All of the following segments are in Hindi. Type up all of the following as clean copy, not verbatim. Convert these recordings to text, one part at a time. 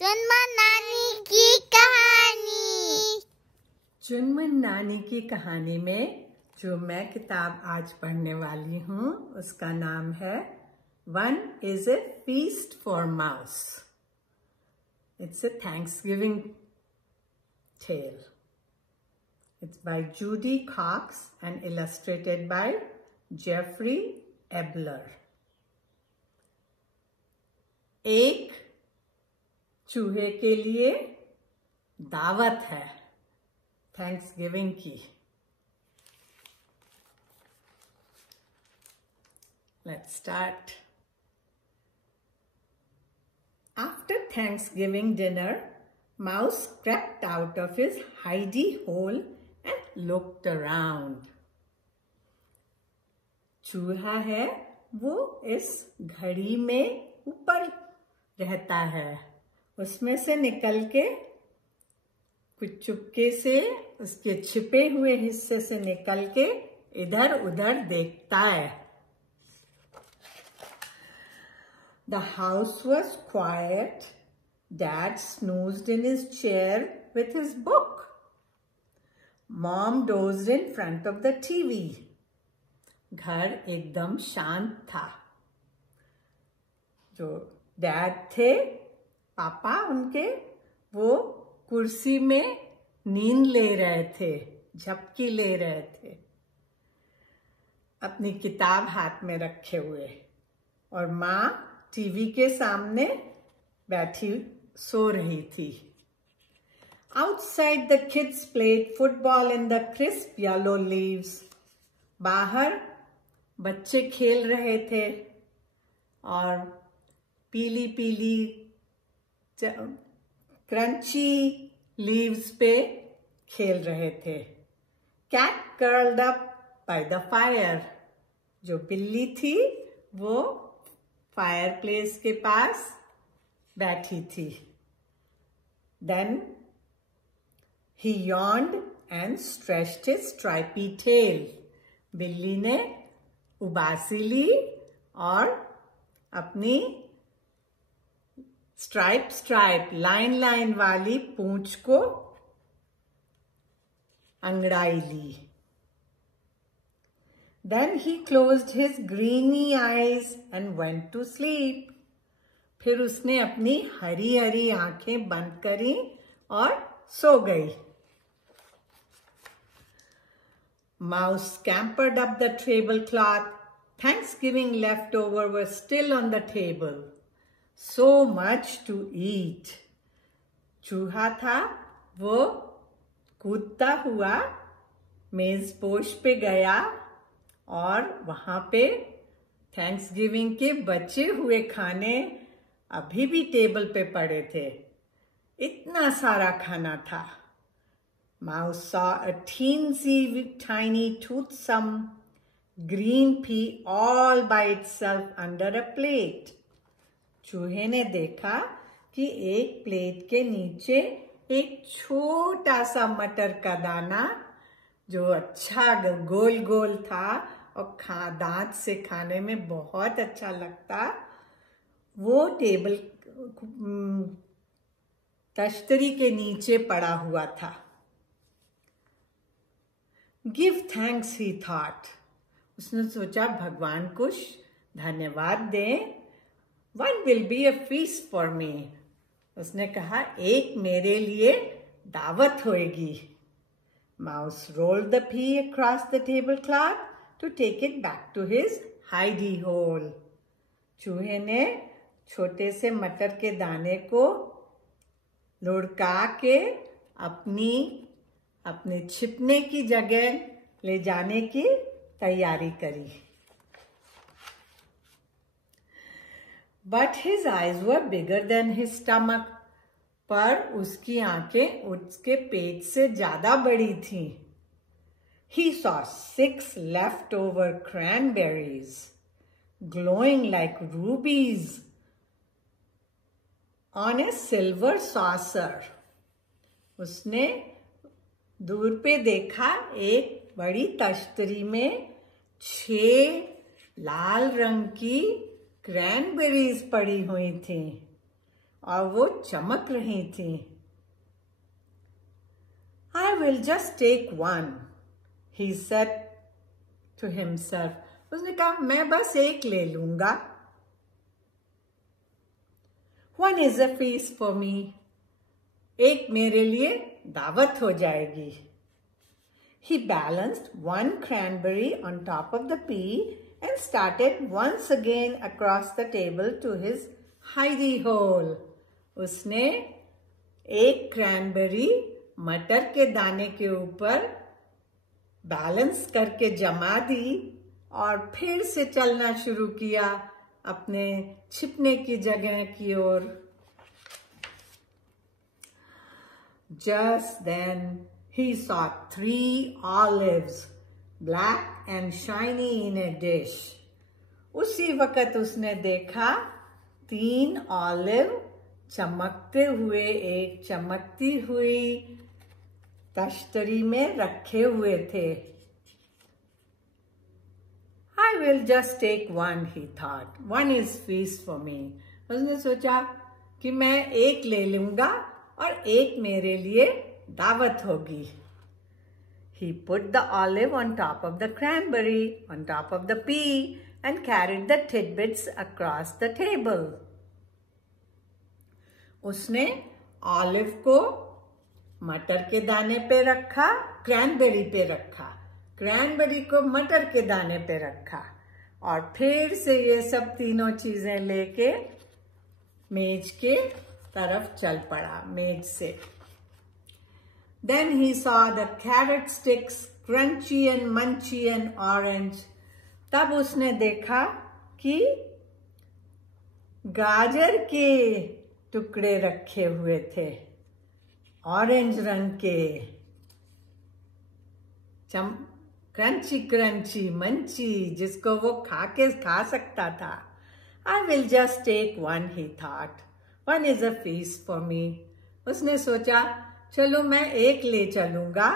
चुनमुन नानी की कहानी। चुनमुन नानी की कहानी में जो मैं किताब आज पढ़ने वाली हूँ उसका नाम है One is a Feast for Mouse. It's a Thanksgiving tale. It's by Judy Cox and illustrated by Jeffrey Ebler. एक चूहे के लिए दावत है थैंक्सगिविंग की। Let's start. After Thanksgiving dinner, Mouse crept out of his hidey hole and looked around. चूहा है वो इस घड़ी में ऊपर रहता है, उसमें से निकल के कुछ चुपके से उसके छिपे हुए हिस्से से निकल के इधर उधर देखता है। The house was quiet. Dad snoozed in his chair with his book. Mom dozed in front of the TV. घर एकदम शांत था। जो डैड थे, पापा उनके, वो कुर्सी में नींद ले रहे थे, झपकी ले रहे थे, अपनी किताब हाथ में रखे हुए, और माँ टीवी के सामने बैठी सो रही थी। Outside the kids played football in the crisp yellow leaves. बाहर बच्चे खेल रहे थे और पीली पीली क्रंची लीव्स पे खेल रहे थे। Cat curled up by the fire. जो बिल्ली थी वो फायरप्लेस के पास बैठी थी। Then he yawned and stretched his stripy tail. बिल्ली ने उबासी ली और अपनी स्ट्राइप लाइन वाली पूंछ को अंगड़ाई ली। Then he closed his greeny eyes and went to sleep. फिर उसने अपनी हरी हरी आंखें बंद करी और सो गई। Mouse scampered up the tablecloth. Thanksgiving leftover was still on the table. So much to eat. चूहा था वो कूदता हुआ मेजपोश पे गया और वहां पे थैंक्सगिविंग के बचे हुए खाने अभी भी टेबल पे पड़े थे। इतना सारा खाना था। Mouse saw a teensy tiny toothsome green pea all by itself under a plate. चूहे ने देखा कि एक प्लेट के नीचे एक छोटा सा मटर का दाना, जो अच्छा गोल गोल था और दांत से खाने में बहुत अच्छा लगता, वो टेबल तश्तरी के नीचे पड़ा हुआ था। Give thanks, he thought. उसने सोचा भगवान को धन्यवाद दें। One will be a feast for me. उसने कहा एक मेरे लिए दावत होएगी। Mouse rolled the pea across the tablecloth to take it back to his hidey hole. चूहे ने छोटे से मटर के दाने को लुढ़का के अपने छिपने की जगह ले जाने की तैयारी करी। But his eyes were bigger than his stomach. पर उसकी आंखें उसके पेट से ज्यादा बड़ी थीं। He saw 6 leftover cranberries, glowing like rubies, on a silver saucer. उसने दूर पे देखा एक बड़ी तश्तरी में 6 लाल रंग की क्रैनबेरीज पड़ी हुई थी और वो चमक रही थी। I will just take one, he said to himself. उसने कहा मैं बस एक ले लूंगा। One is a feast for me. एक मेरे लिए दावत हो जाएगी। He balanced one cranberry on top of the pea and started once again across the table to his hidey hole. उसने एक क्रैनबेरी मटर के दाने के ऊपर बैलेंस करके जमा दी और फिर से चलना शुरू किया अपने छिपने की जगह की ओर। Just then he saw 3 olives, black and shiny in a dish. उसी वक्त उसने देखा 3 ऑलिव चमकते हुए एक चमकती हुई तश्तरी में रखे हुए थे। I will just take one, he thought. One is feast for me. उसने सोचा कि मैं एक ले लूंगा और एक मेरे लिए दावत होगी। He put the olive on top of the cranberry, on top of the pea, and carried the tidbits across the table. उसने ऑलिव को मटर के दाने पे रखा, क्रैनबेरी पे रखा, क्रैनबेरी को मटर के दाने पे रखा और फिर से ये सब तीनों चीजें लेके मेज के तरफ चल पड़ा, मेज से। Then he saw the carrot sticks, crunchy and munchy and orange. तब उसने देखा कि गाजर के टुकड़े रखे हुए थे, ऑरेंज रंग के, क्रंची क्रंची मंची, जिसको वो खा सकता था। I will just take one, he thought. One is a feast for me. उसने सोचा चलो मैं एक ले चलूंगा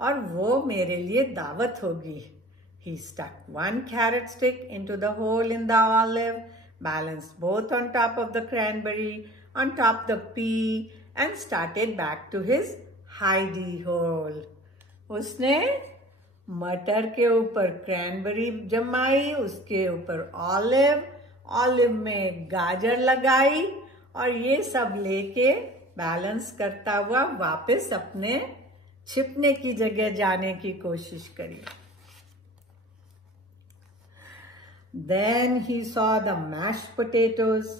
और वो मेरे लिए दावत होगी। He stuck one carrot stick into the hole in the olive, balanced both on top of the cranberry, on top the pea, and started back to his hidey hole. उसने मटर के ऊपर क्रैनबेरी जमाई, उसके ऊपर ऑलिव, ऑलिव में गाजर लगाई और ये सब लेके बैलेंस करता हुआ वापस अपने छिपने की जगह जाने की कोशिश करी। Then he saw the mashed potatoes,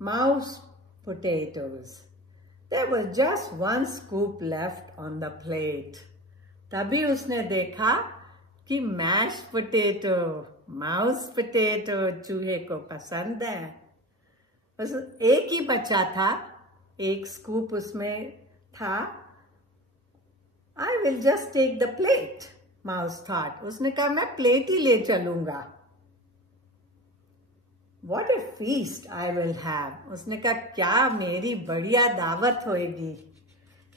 mouse potatoes. There was just one scoop left on the plate. तभी उसने देखा कि मैश पोटैटो, माउस पोटैटो चूहे को पसंद है। बस एक ही बचा था, एक स्कूप उसमें था। I will just take the plate, mouse thought. उसने कहा मैं प्लेट ही ले चलूंगा। What a feast I will have. उसने कहा क्या मेरी बढ़िया दावत होएगी।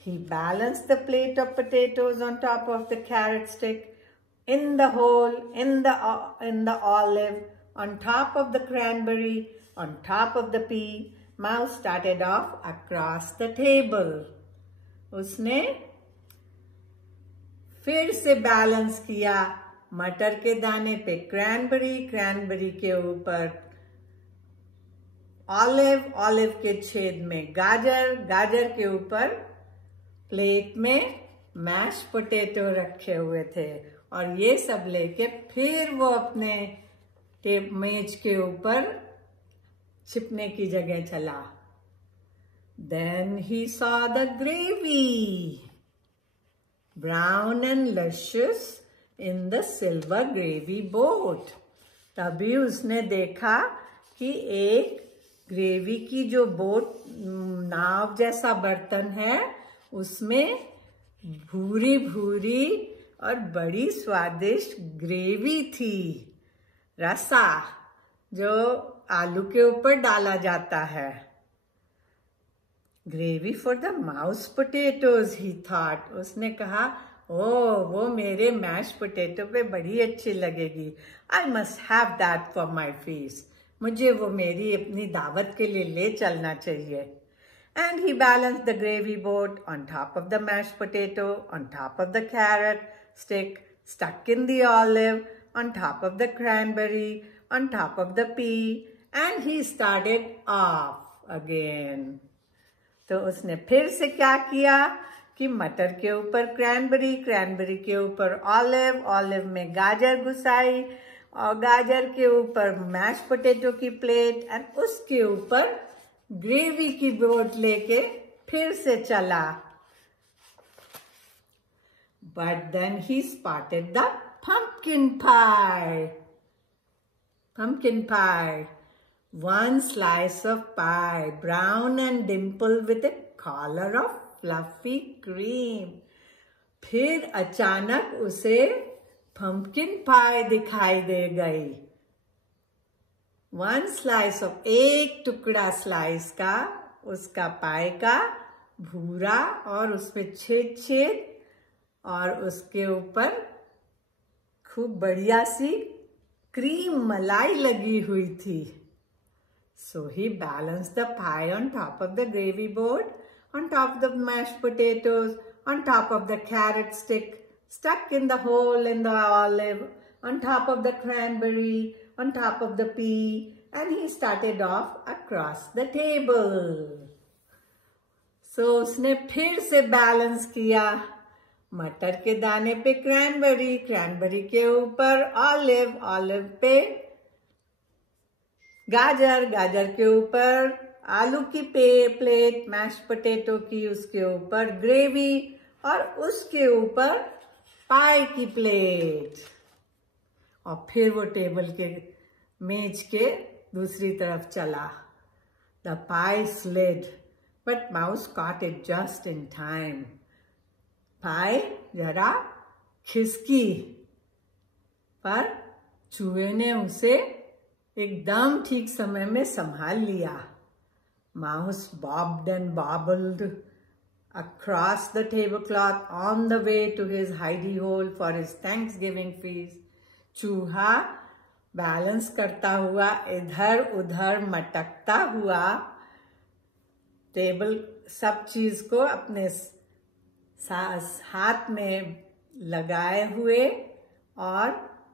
He balanced the plate of potatoes on top of the carrot stick, in the hole, in the olive, on top of the cranberry, on top of the pea. Mouse started off across the table. उसने फिर से बैलेंस किया, मटर के दाने पे क्रैनबेरी, क्रैनबेरी के ऊपर ऑलिव, ऑलिव के छेद में गाजर, गाजर के ऊपर प्लेट में मैश पोटैटो रखे हुए थे और ये सब लेके फिर वो अपने मेज के ऊपर छिपने की जगह चला। Then he saw the gravy, brown and luscious in the silver gravy boat. तभी उसने देखा कि एक ग्रेवी की जो बोट, नाव जैसा बर्तन है, उसमें भूरी भूरी और बड़ी स्वादिष्ट ग्रेवी थी, रसा, जो आलू के ऊपर डाला जाता है। Gravy for the mouse potatoes, he thought. उसने कहा वो मेरे मैश पोटैटो पे बड़ी अच्छी लगेगी. I must have that for my feast. मुझे वो मेरी अपनी दावत के लिए ले चलना चाहिए. And he balanced the gravy boat on top of the mashed potato, on top of the carrot stick, stuck in the olive, on top of the cranberry, on top of the pea, and he started off again. तो उसने फिर से क्या किया कि मटर के ऊपर क्रैनबेरी, क्रैनबेरी के ऊपर ऑलिव, ऑलिव में गाजर घुसाई और गाजर के ऊपर मैश पोटैटो की प्लेट एंड उसके ऊपर ग्रेवी की बोट लेके फिर से चला. But then he spotted the pumpkin pie. Pumpkin pie. One slice of pie, brown and dimpled with a collar of fluffy cream. फिर अचानक उसे pumpkin pie दिखाई दे गई. One slice of, एक टुकड़ा स्लाइस का, उसका पाई का, भूरा और उसमें छेद छेद और उसके ऊपर खूब बढ़िया सी क्रीम मलाई लगी हुई थी. So he balanced the pie on top of the gravy board, on top of the mashed potatoes, on top of the carrot stick, stuck in the hole in the olive, on top of the cranberry, on top of the pea, and he started off across the table. So उसने फिर से बैलेंस किया. मटर के दाने पे क्रैनबेरी, क्रैनबेरी के ऊपर ऑलिव, ऑलिव पे गाजर, गाजर के ऊपर आलू की प्लेट, मैश पोटैटो की उसके ऊपर ग्रेवी और उसके ऊपर पाई की प्लेट. और फिर वो टेबल के मेज के दूसरी तरफ चला. The pie slid, but Mouse caught it just in time. पाई जरा खिसकी, पर चूहे ने उसे एकदम ठीक समय में संभाल लिया. Mouse bobbed and bobbled across the tablecloth on the way to his hidey hole for his Thanksgiving feast. चूहा बैलेंस करता हुआ इधर उधर मटकता हुआ टेबल सब चीज को अपने हाथ में लगाए हुए और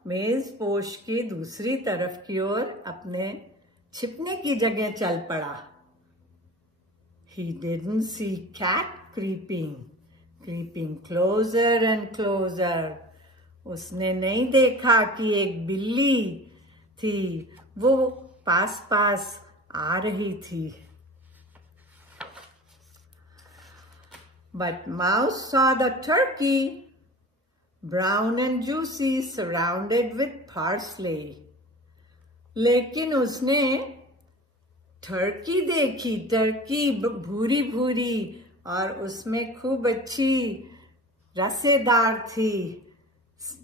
मेज पोश की दूसरी तरफ की ओर अपने छिपने की जगह चल पड़ा. He didn't see cat creeping closer and closer. उसने नहीं देखा कि एक बिल्ली थी, वो पास पास आ रही थी. But Mouse saw the turkey, brown and juicy, surrounded with parsley. लेकिन उसने टर्की देखी, टर्की भूरी भूरी और उसमें खूब अच्छी रसेदार थी,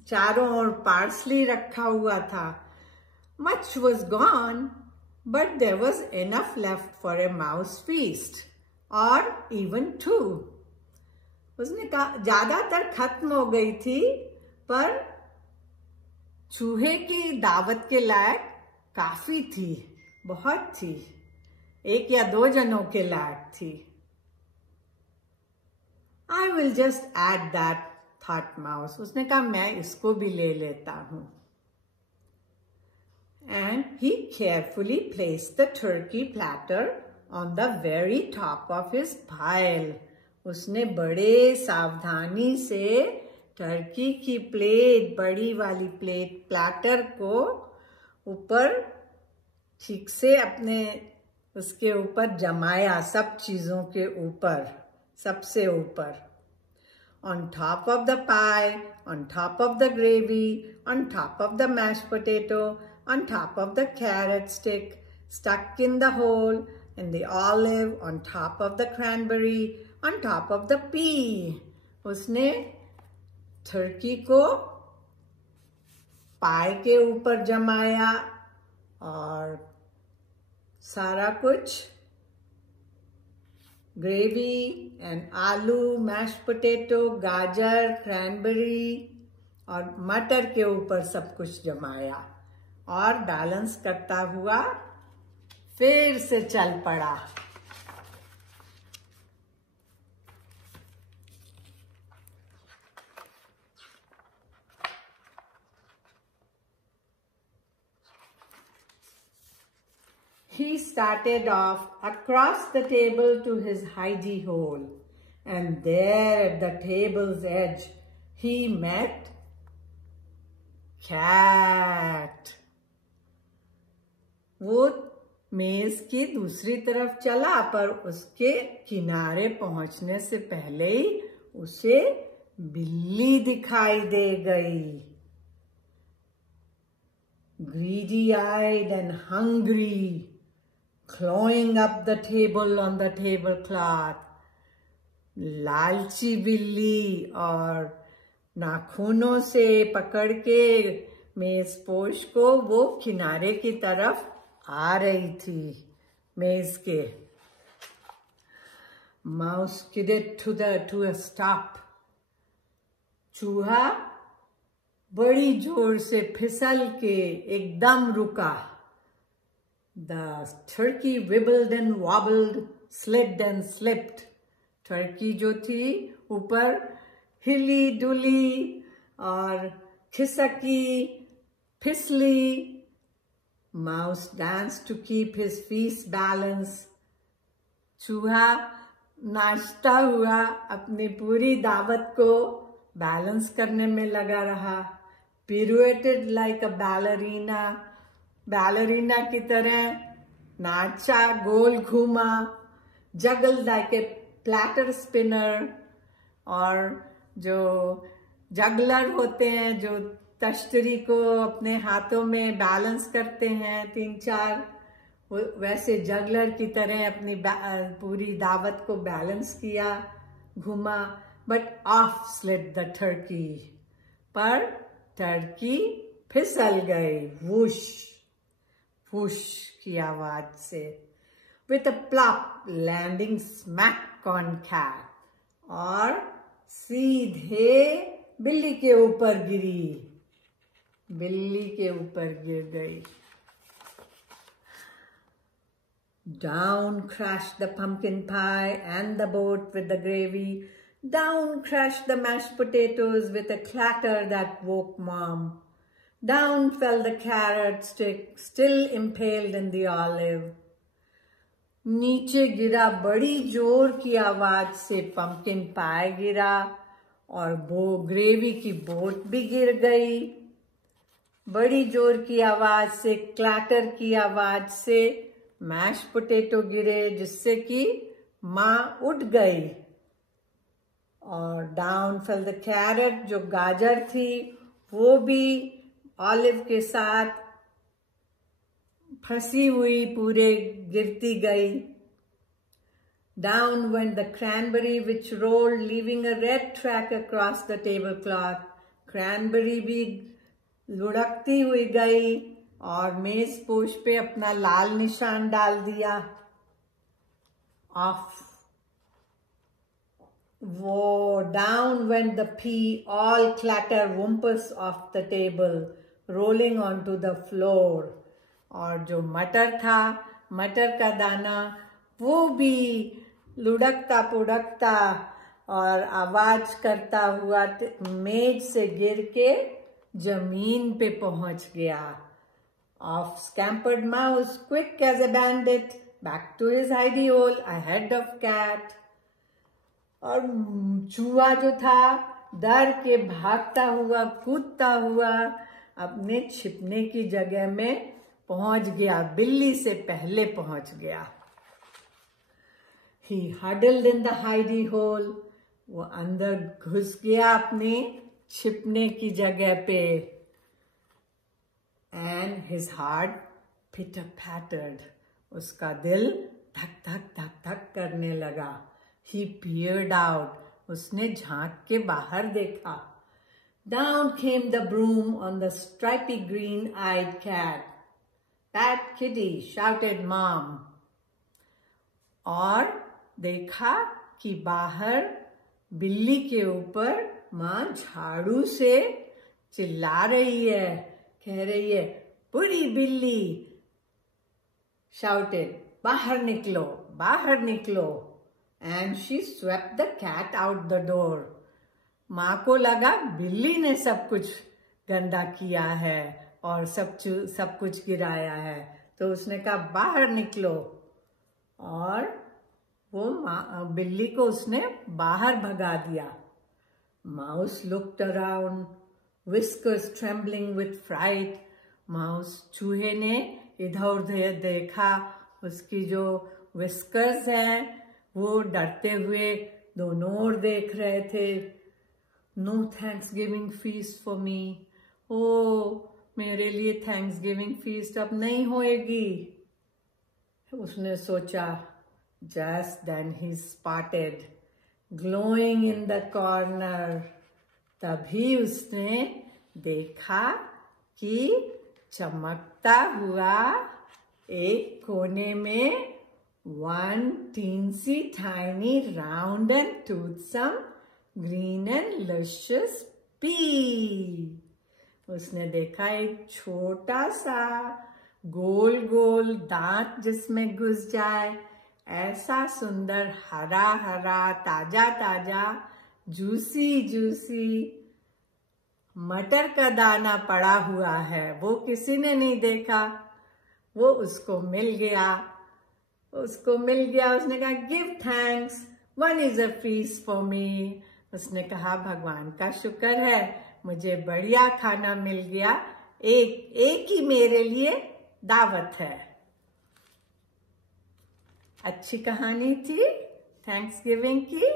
चारों ओर पार्सली रखा हुआ था. Much was gone, but there was enough left for a mouse feast, or even two. उसने कहा ज्यादातर खत्म हो गई थी, पर चूहे की दावत के लायक काफी थी, बहुत थी, एक या दो जनों के लायक थी. I will just add that, thought Mouse. उसने कहा मैं इसको भी ले लेता हूं. And he carefully placed the turkey platter on the very top of his pile. उसने बड़े सावधानी से टर्की की प्लेट, बड़ी वाली प्लेट प्लेटर को ऊपर ठीक से अपने उसके ऊपर जमाया, सब चीजों के ऊपर, सबसे ऊपर. On top of the pie, on top of the gravy, on top of the mashed potato, on top of the carrot stick, stuck in the hole, in the olive, on top of the cranberry, on top of the pea. उसने टर्की को पाई के ऊपर जमाया और सारा कुछ ग्रेवी एंड आलू, मैश पोटैटो, गाजर, क्रैनबेरी और मटर के ऊपर सब कुछ जमाया और बैलेंस करता हुआ फिर से चल पड़ा। He started off across the table to his hidey hole, and there at the table's edge he met Cat. वो मेज की दूसरी तरफ चला, पर उसके किनारे पहुंचने से पहले ही उसे बिल्ली दिखाई दे गई। Greedy-eyed and hungry, clawing up the table on the tablecloth. लालची बिल्ली और नाखूनों से पकड़ के मेजपोश को वो किनारे की तरफ आ रही थी मेज के। Mouse skidded to a stop. चूहा बड़ी जोर से फिसल के एकदम रुका। The turkey wibbled and wobbled, slid and slipped. Turkey जो थी ऊपर हिली डुली और खिसकी फिसली। Mouse danced to keep his feast balance. चूहा नाचता हुआ अपनी पूरी दावत को बैलेंस करने में लगा रहा। Pirouetted like a ballerina, ballerina की तरह नाचा, गोल घूमा। Juggled like a platter spinner, और जो जगलर होते हैं जो तश्तरी को अपने हाथों में बैलेंस करते हैं, 3-4, वैसे जगलर की तरह अपनी पूरी दावत को बैलेंस किया, घुमा। But off slid the turkey, पर टर्की फिसल गई वुश वुश की आवाज से। With a plop landing smack on cat, और सीधे बिल्ली के ऊपर गिरी, बिल्ली के ऊपर गिर गई। Down crashed the pumpkin pie and the boat with the gravy. Down crashed the mashed potatoes with a clatter that woke Mom. Down fell the carrot stick, still impaled in the olive. नीचे गिरा बड़ी जोर की आवाज से पंपकिन पाई गिरा, और वो ग्रेवी की बोट भी गिर गई। बड़ी जोर की आवाज से, क्लैटर की आवाज से मैश पोटैटो गिरे, जिससे कि माँ उठ गई। और डाउन फेल द कैरेट, जो गाजर थी वो भी ऑलिव के साथ फंसी हुई पूरे गिरती गई। Down went the cranberry which rolled, leaving a red track across the tablecloth. Cranberry भी लुढ़कती हुई गई और मेज पोश पे अपना लाल निशान डाल दिया। ऑफ वो down went the pea, all clatter wumpus off the table, rolling onto the floor. और जो मटर था, मटर का दाना, वो भी लुढ़कता पुढ़कता और आवाज करता हुआ मेज से गिर के जमीन पे पहुंच गया। Off scampered Mouse, quick as a bandit, back to his hidey hole ahead of Cat. और चूहा जो था डर के भागता हुआ, कूदता हुआ अपने छिपने की जगह में पहुंच गया, बिल्ली से पहले पहुंच गया। He huddled in the hidey hole, वो अंदर घुस गया अपने छिपने की जगह पे। And his heart pitter-pattered, उसका दिल धक धक धक धक करने लगा। He peered out, उसने झांक के बाहर देखा। Down came the broom on the stripy green-eyed cat. Pat kitty, shouted Mom. और देखा कि बाहर बिल्ली के ऊपर माँ झाड़ू से चिल्ला रही है, कह रही है, बुरी बिल्ली, shouted, "Bahar niklo, bahar niklo." And she swept the cat out the door. माँ को लगा बिल्ली ने सब कुछ गंदा किया है और सब कुछ गिराया है, तो उसने कहा बाहर निकलो, और वो बिल्ली को उसने बाहर भगा दिया. Mouse looked around, whiskers trembling with fright. Mouse चूहे ने इधर उधर देखा, उसकी जो whiskers हैं वो डरते हुए दोनों ओर देख रहे थे. No Thanksgiving feast for me. ओ, मेरे लिए Thanksgiving feast अब नहीं होएगी, उसने सोचा. Just then he spotted, glowing in the corner. तभी उसने देखा कि चमकता हुआ एक कोने में one teensy tiny round and toothsome green and luscious pea. उसने देखा एक छोटा सा गोल गोल दांत जिसमें घुस जाए ऐसा सुंदर हरा हरा ताजा ताजा जूसी जूसी मटर का दाना पड़ा हुआ है. वो किसी ने नहीं देखा, वो उसको मिल गया. उसने कहा give thanks, one is a feast for me. उसने कहा भगवान का शुक्र है, मुझे बढ़िया खाना मिल गया, एक ही मेरे लिए दावत है. अच्छी कहानी थी थैंक्सगिविंग की.